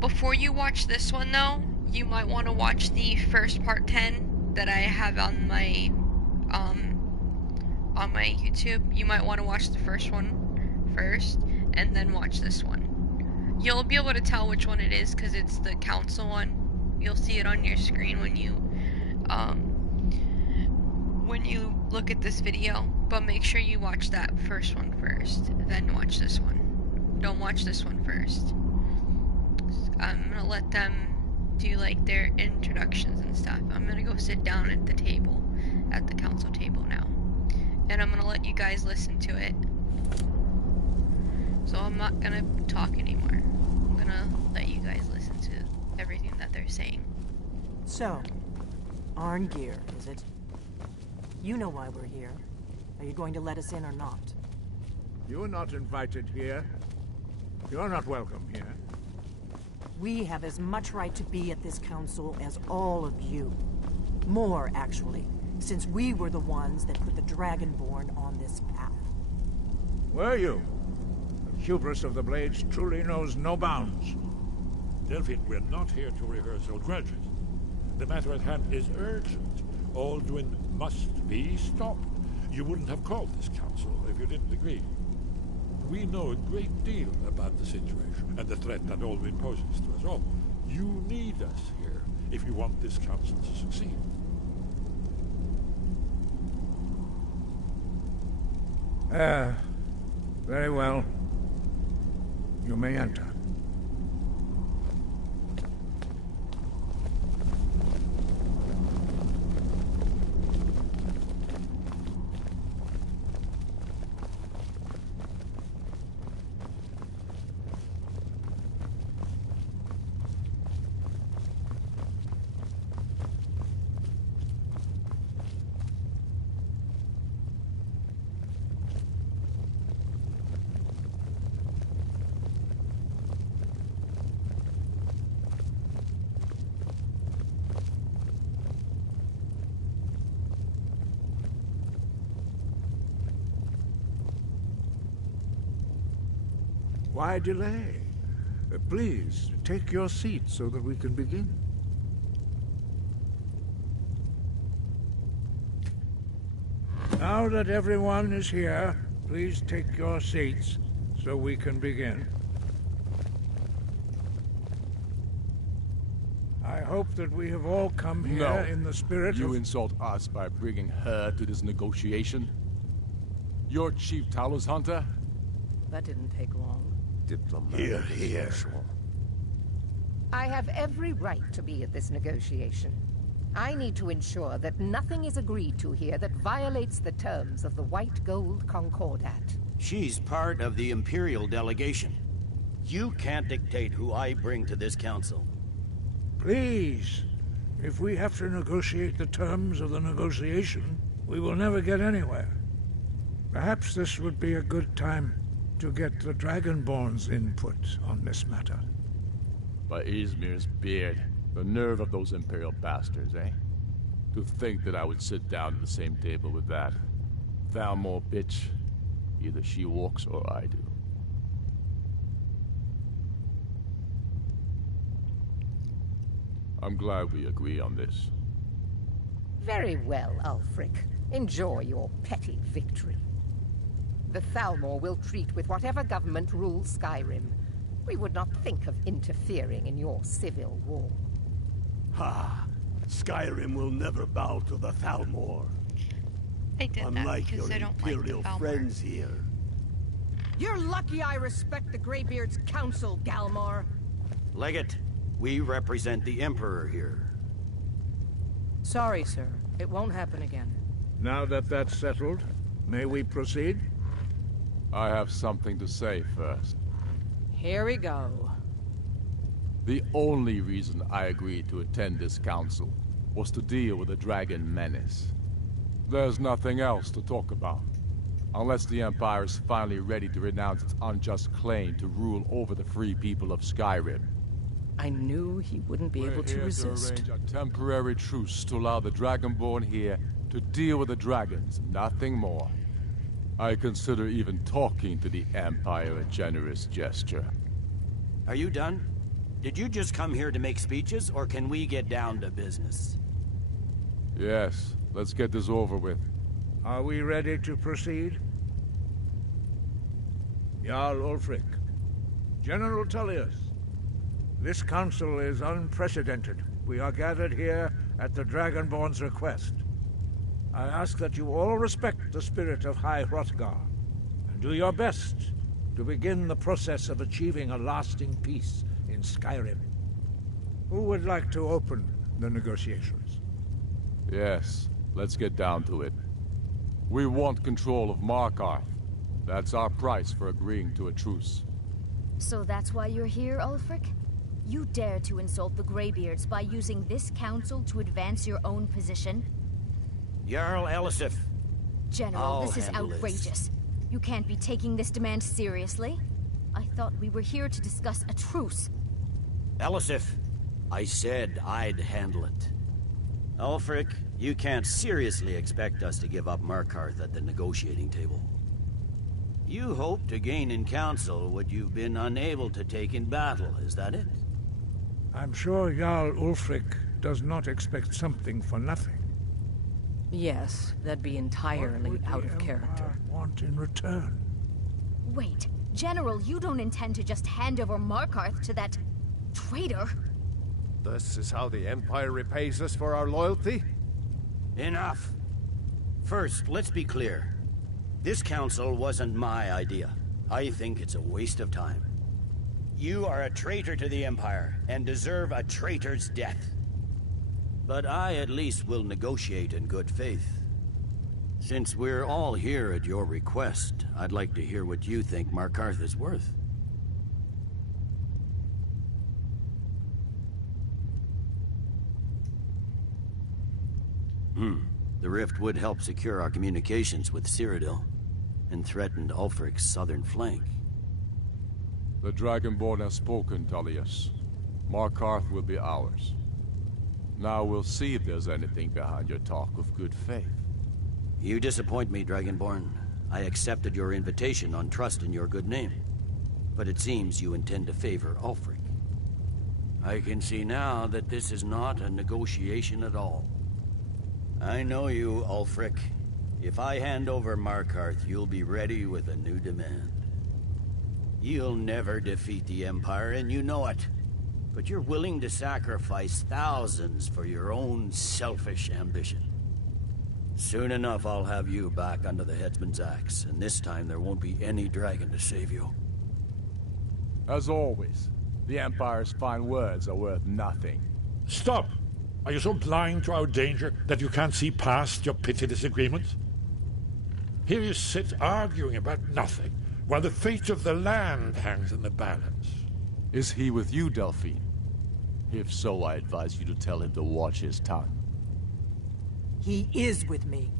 Before you watch this one, though, you might want to watch the first part 10 that I have on my YouTube. You might want to watch the first one first, and then watch this one. You'll be able to tell which one it is because it's the council one. You'll see it on your screen when you look at this video. But make sure you watch that first one first, then watch this one. Don't watch this one first. I'm gonna let them do like their introductions and stuff. I'm gonna go sit down at the table, at the council table now. And I'm gonna let you guys listen to it. So I'm not gonna talk anymore. I'm gonna let you guys listen to everything that they're saying. So, Arngeir, is it? You know why we're here. Are you going to let us in or not? You're not invited here. You're not welcome here. We have as much right to be at this council as all of you. More, actually, since we were the ones that put the Dragonborn on this path. Were you? The hubris of the Blades truly knows no bounds. Delphine, we're not here to rehearse old grudges. The matter at hand is urgent. Alduin must be stopped. You wouldn't have called this council if you didn't agree. We know a great deal about the situation and the threat that Alduin poses to us all. You need us here if you want this council to succeed. Very well. You may enter. Why delay? Please, take your seat so that we can begin. Now that everyone is here, please take your seats so we can begin. I hope that we have all come here in the spirit of... You insult us by bringing her to this negotiation? You're Chief Talos Hunter? That didn't take long. Here, here. I have every right to be at this negotiation. I need to ensure that nothing is agreed to here that violates the terms of the White Gold Concordat. She's part of the Imperial delegation. You can't dictate who I bring to this council. Please, if we have to negotiate the terms of the negotiation, we will never get anywhere. Perhaps this would be a good time to get the Dragonborn's input on this matter. By Izmir's beard, the nerve of those Imperial bastards, eh? To think that I would sit down at the same table with that. Thalmor bitch. Either she walks or I do. I'm glad we agree on this. Very well, Ulfric. Enjoy your petty victory. The Thalmor will treat with whatever government rules Skyrim. We would not think of interfering in your civil war. Ha! Skyrim will never bow to the Thalmor. I did that Unlike because your I don't like the Imperial Thalmor. friends here. You're lucky I respect the Greybeard's counsel, Galmar. Legate, we represent the Emperor here. Sorry, sir. It won't happen again. Now that that's settled, may we proceed? I have something to say first. Here we go. The only reason I agreed to attend this council was to deal with the dragon menace. There's nothing else to talk about. Unless the Empire is finally ready to renounce its unjust claim to rule over the free people of Skyrim. I knew he wouldn't be able to resist. We're here to arrange a temporary truce to allow the Dragonborn here to deal with the dragons, nothing more. I consider even talking to the Empire a generous gesture. Are you done? Did you just come here to make speeches, or can we get down to business? Yes, let's get this over with. Are we ready to proceed? Jarl Ulfric, General Tullius, this council is unprecedented. We are gathered here at the Dragonborn's request. I ask that you all respect the spirit of High Hrothgar, and do your best to begin the process of achieving a lasting peace in Skyrim. Who would like to open the negotiations? Yes, let's get down to it. We want control of Markarth. That's our price for agreeing to a truce. So that's why you're here, Ulfric? You dare to insult the Greybeards by using this council to advance your own position? Jarl Elisif. General, I'll this is handle this. outrageous. You can't be taking this demand seriously. I thought we were here to discuss a truce. Elisif, I said I'd handle it. Ulfric, you can't seriously expect us to give up Markarth at the negotiating table. You hope to gain in council what you've been unable to take in battle, is that it? I'm sure Jarl Ulfric does not expect something for nothing. Yes, that'd be entirely What would out the of character. Empire want in return? Wait, General, you don't intend to just hand over Markarth to that traitor? This is how the Empire repays us for our loyalty? Enough. First, let's be clear. This council wasn't my idea. I think it's a waste of time. You are a traitor to the Empire, and deserve a traitor's death. But I at least will negotiate in good faith. Since we're all here at your request, I'd like to hear what you think Markarth is worth. The rift would help secure our communications with Cyrodiil, and threatened Ulfric's southern flank. The Dragonborn has spoken, Tullius. Markarth will be ours. Now we'll see if there's anything behind your talk of good faith. You disappoint me, Dragonborn. I accepted your invitation on trust in your good name. But it seems you intend to favor Ulfric. I can see now that this is not a negotiation at all. I know you, Ulfric. If I hand over Markarth, you'll be ready with a new demand. You'll never defeat the Empire, and you know it. But you're willing to sacrifice thousands for your own selfish ambition. Soon enough, I'll have you back under the headsman's axe, and this time there won't be any dragon to save you. As always, the Empire's fine words are worth nothing. Stop! Are you so blind to our danger that you can't see past your petty disagreements? Here you sit arguing about nothing, while the fate of the land hangs in the balance. Is he with you, Delphine? If so, I advise you to tell him to watch his tongue. He is with me.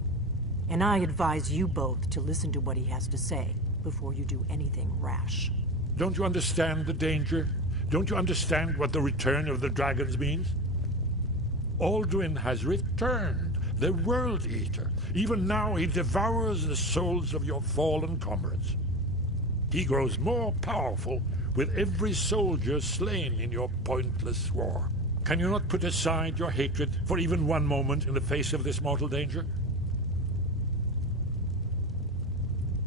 And I advise you both to listen to what he has to say before you do anything rash. Don't you understand the danger? Don't you understand what the return of the dragons means? Alduin has returned, the World Eater. Even now he devours the souls of your fallen comrades. He grows more powerful with every soldier slain in your pointless war. Can you not put aside your hatred for even one moment in the face of this mortal danger?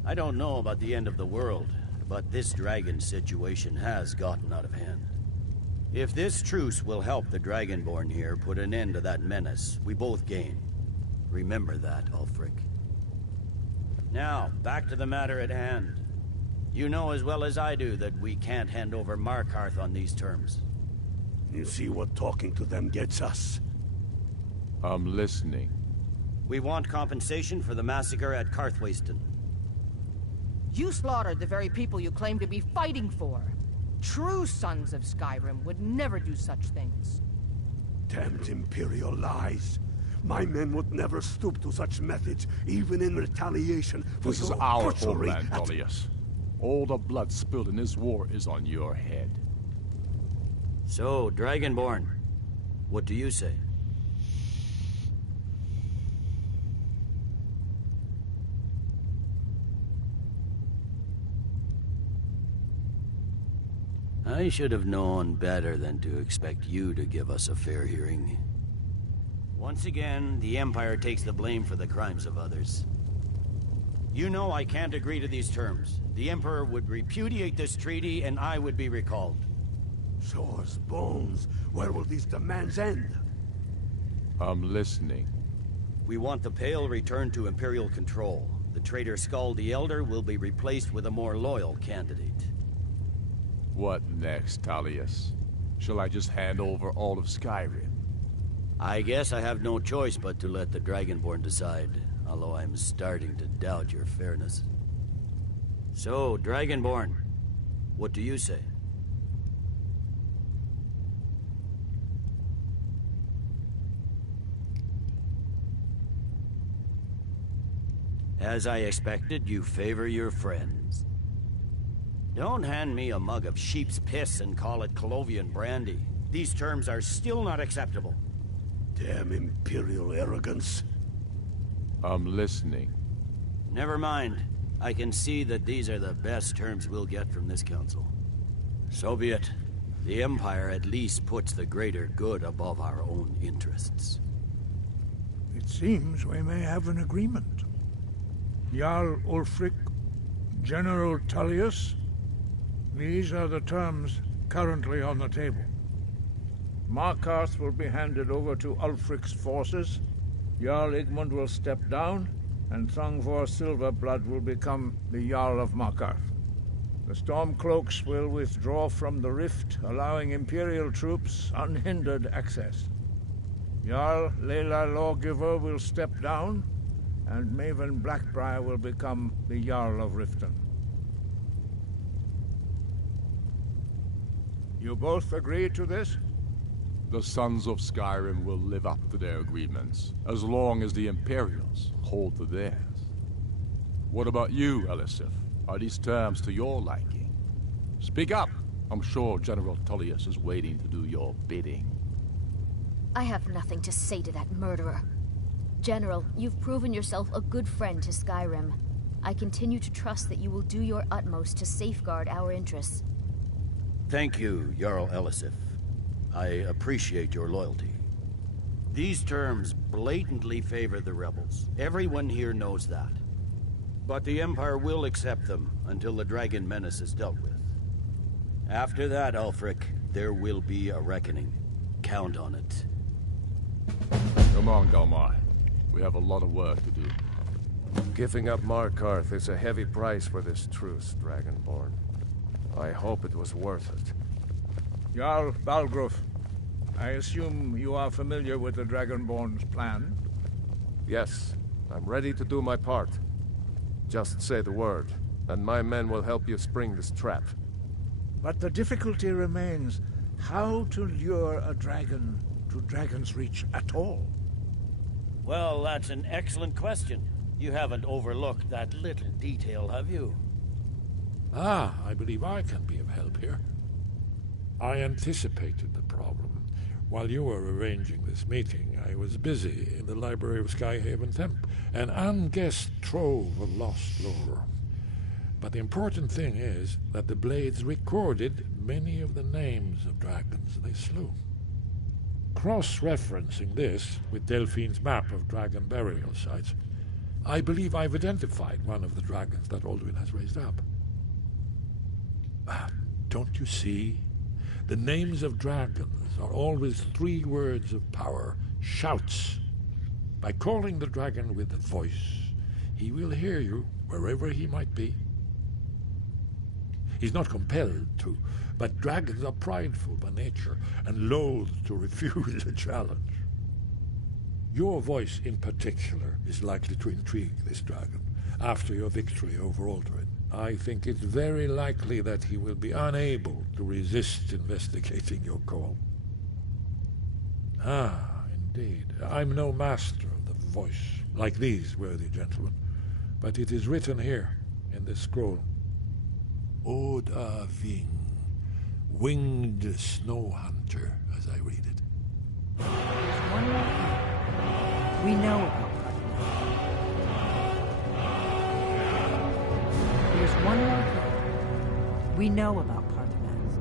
I don't know about the end of the world, but this dragon situation has gotten out of hand. If this truce will help the Dragonborn here put an end to that menace, we both gain. Remember that, Ulfric. Now, back to the matter at hand. You know as well as I do that we can't hand over Markarth on these terms. You see what talking to them gets us? I'm listening. We want compensation for the massacre at Karthwasten. You slaughtered the very people you claim to be fighting for. True sons of Skyrim would never do such things. Damned Imperial lies. My men would never stoop to such methods, even in retaliation for This is your our butchery homeland, at- Tullius. All the blood spilled in this war is on your head. So, Dragonborn, what do you say? I should have known better than to expect you to give us a fair hearing. Once again, the Empire takes the blame for the crimes of others. You know I can't agree to these terms. The Emperor would repudiate this treaty, and I would be recalled. Sores, bones, where will these demands end? I'm listening. We want the Pale returned to Imperial control. The traitor Skull the Elder will be replaced with a more loyal candidate. What next, Tullius? Shall I just hand over all of Skyrim? I guess I have no choice but to let the Dragonborn decide, although I'm starting to doubt your fairness. So, Dragonborn, what do you say? As I expected, you favor your friends. Don't hand me a mug of sheep's piss and call it Colovian brandy. These terms are still not acceptable. Damn Imperial arrogance. I'm listening. Never mind. I can see that these are the best terms we'll get from this council. So be it. The Empire at least puts the greater good above our own interests. It seems we may have an agreement. Jarl Ulfric, General Tullius, these are the terms currently on the table. Markarth will be handed over to Ulfric's forces, Jarl Igmund will step down, and Thongvor Silverblood will become the Jarl of Markarth. The Stormcloaks will withdraw from the rift, allowing Imperial troops unhindered access. Jarl Layla Lawgiver will step down, and Maven Blackbriar will become the Jarl of Riften. You both agree to this? The Sons of Skyrim will live up to their agreements, as long as the Imperials hold to theirs. What about you, Elisif? Are these terms to your liking? Speak up! I'm sure General Tullius is waiting to do your bidding. I have nothing to say to that murderer. General, you've proven yourself a good friend to Skyrim. I continue to trust that you will do your utmost to safeguard our interests. Thank you, Jarl Elisif. I appreciate your loyalty. These terms blatantly favor the rebels. Everyone here knows that. But the Empire will accept them until the Dragon Menace is dealt with. After that, Ulfric, there will be a reckoning. Count on it. Come on, Galmar. We have a lot of work to do. Giving up Markarth is a heavy price for this truce, Dragonborn. I hope it was worth it. Jarl Balgruf, I assume you are familiar with the Dragonborn's plan? Yes, I'm ready to do my part. Just say the word, and my men will help you spring this trap. But the difficulty remains how to lure a dragon to Dragon's Reach at all. Well, that's an excellent question. You haven't overlooked that little detail, have you? Ah, I believe I can be of help here. I anticipated the problem. While you were arranging this meeting, I was busy in the library of Skyhaven Temple, an unguessed trove of lost lore. But the important thing is that the Blades recorded many of the names of dragons they slew. Cross-referencing this with Delphine's map of dragon burial sites, I believe I've identified one of the dragons that Alduin has raised up. Don't you see? The names of dragons are always 3 words of power, shouts. By calling the dragon with a voice, he will hear you wherever he might be. He's not compelled to, but dragons are prideful by nature and loath to refuse a challenge. Your voice in particular is likely to intrigue this dragon after your victory over Alduin. I think it's very likely that he will be unable to resist investigating your call. Ah, indeed. I'm no master of the voice, like these worthy gentlemen, but it is written here in this scroll. Oda Ving, winged snow hunter, as I read it. There's one more thing. We know about There's one more thing. We know about Parthenax.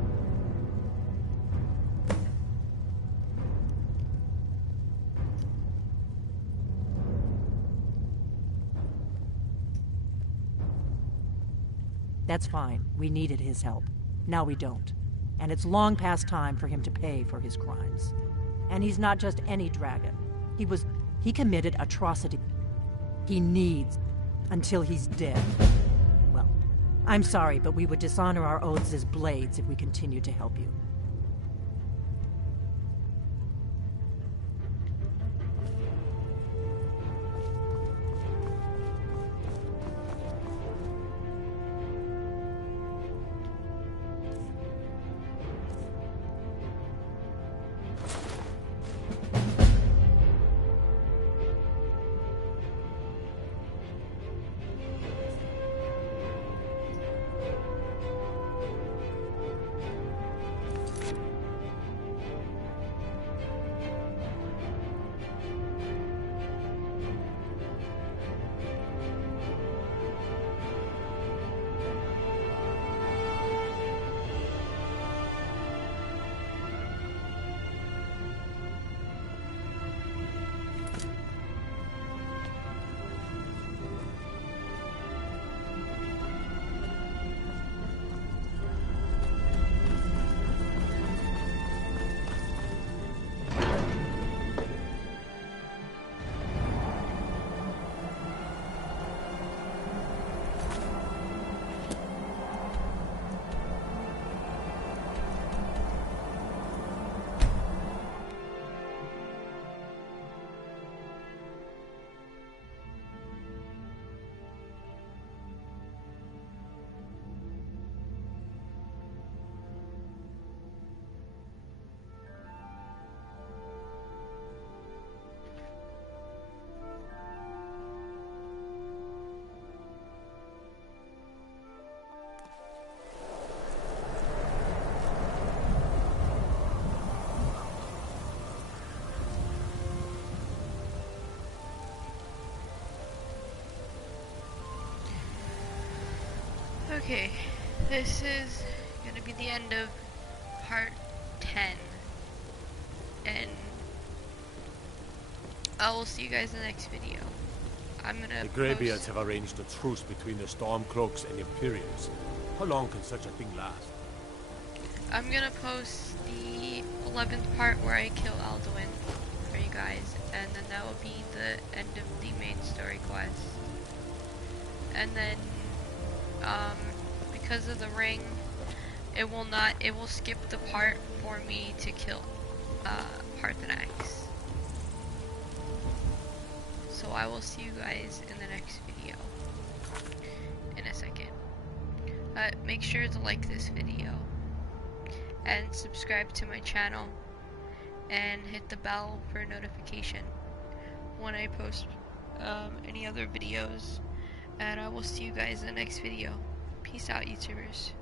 That's fine. We needed his help. Now we don't. And it's long past time for him to pay for his crimes. And he's not just any dragon. He committed atrocity. He needs until he's dead. Well, I'm sorry, but we would dishonor our oaths as blades if we continued to help you. Okay, this is gonna be the end of part 10, and I will see you guys in the next video. I'm gonna The Greybeards have arranged a truce between the Stormcloaks and Imperials. How long can such a thing last? I'm gonna post the 11th part where I kill Alduin for you guys, and then that will be the end of the main story quest. And then, because of the ring, it will skip the part for me to kill, Parthenax. So I will see you guys in the next video, in a second. Make sure to like this video, and subscribe to my channel, and hit the bell for notification when I post, any other videos. And I will see you guys in the next video. Peace out, YouTubers.